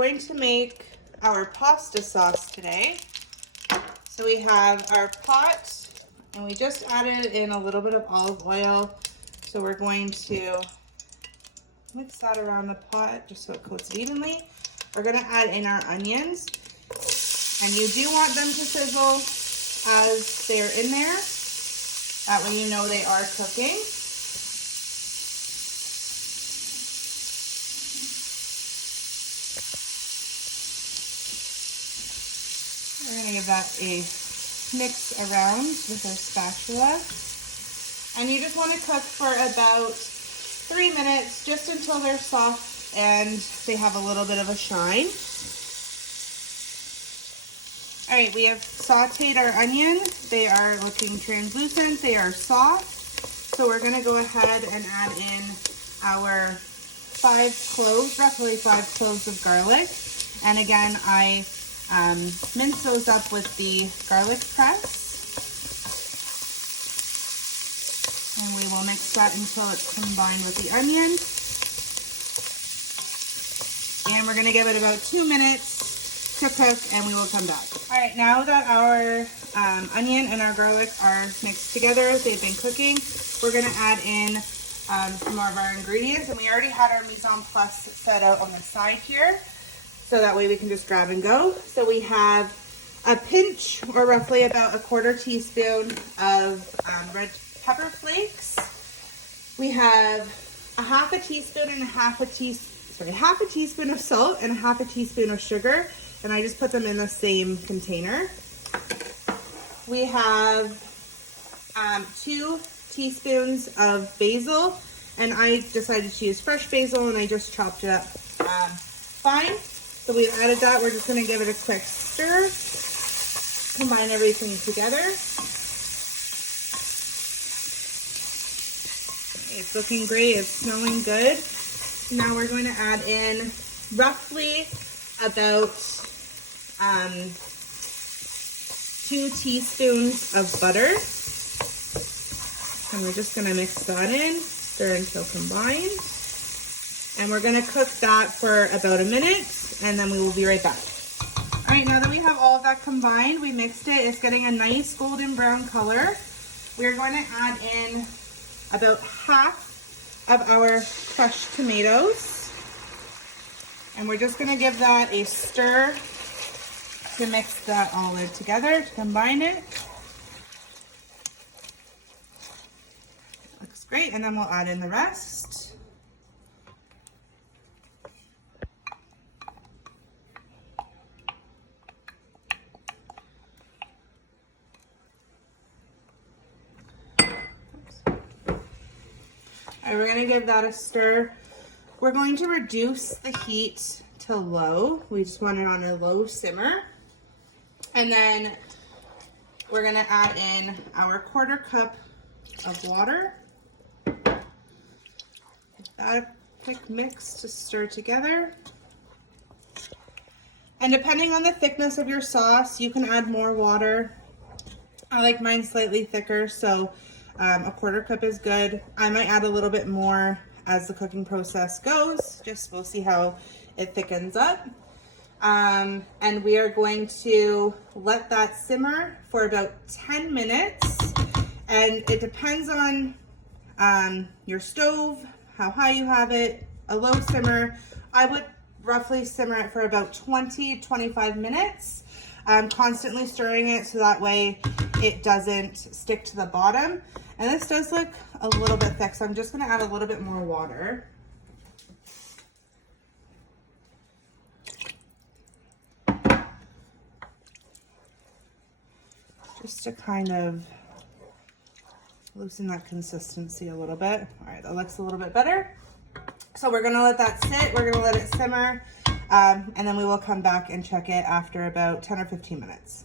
going to make our pasta sauce today. So we have our pot, and we just added in a little bit of olive oil. So we're going to mix that around the pot just so it coats it evenly. We're gonna add in our onions, and you do want them to sizzle as they're in there. That way you know they are cooking. We're gonna give that a mix around with our spatula. And you just wanna cook for about 3 minutes, just until they're soft and they have a little bit of a shine. All right, we have sauteed our onions. They are looking translucent, they are soft. So we're gonna go ahead and add in our 5 cloves, roughly 5 cloves of garlic. And again, I mince those up with the garlic press. And we will mix that until it's combined with the onion. And we're gonna give it about 2 minutes to cook, and we will come back. All right, now that our onion and our garlic are mixed together, they've been cooking, we're gonna add in some more of our ingredients. And we already had our mise en place set out on the side here, so that way we can just grab and go. So we have a pinch, or roughly about a 1/4 teaspoon of red pepper flakes. We have a half a teaspoon and half a teaspoon of salt and a half a teaspoon of sugar, and I just put them in the same container. We have 2 teaspoons of basil, and I decided to use fresh basil, and I just chopped it up fine. So we've added that. We're just going to give it a quick stir, combine everything together. It's looking great, it's smelling good. Now we're going to add in roughly about 2 teaspoons of butter. And we're just gonna mix that in, stir until combined. And we're gonna cook that for about a minute, and then we will be right back. All right, now that we have all of that combined, we mixed it, it's getting a nice golden brown color. We're going to add in about half of our crushed tomatoes, and we're just going to give that a stir to mix that all in together, to combine it. Looks great, and then we'll add in the rest. All right, we're gonna give that a stir. We're going to reduce the heat to low. We just want it on a low simmer. And then we're gonna add in our 1/4 cup of water. Give that a quick mix to stir together. And depending on the thickness of your sauce, you can add more water. I like mine slightly thicker, so a 1/4 cup is good. I might add a little bit more as the cooking process goes. Just we'll see how it thickens up. And we are going to let that simmer for about 10 minutes. And it depends on your stove, how high you have it. A low simmer, I would roughly simmer it for about 20-25 minutes. Constantly stirring it so that way it doesn't stick to the bottom. And this does look a little bit thick, so I'm just gonna add a little bit more water. Just to kind of loosen that consistency a little bit. All right, that looks a little bit better. So we're gonna let that sit, we're gonna let it simmer, and then we will come back and check it after about 10 or 15 minutes.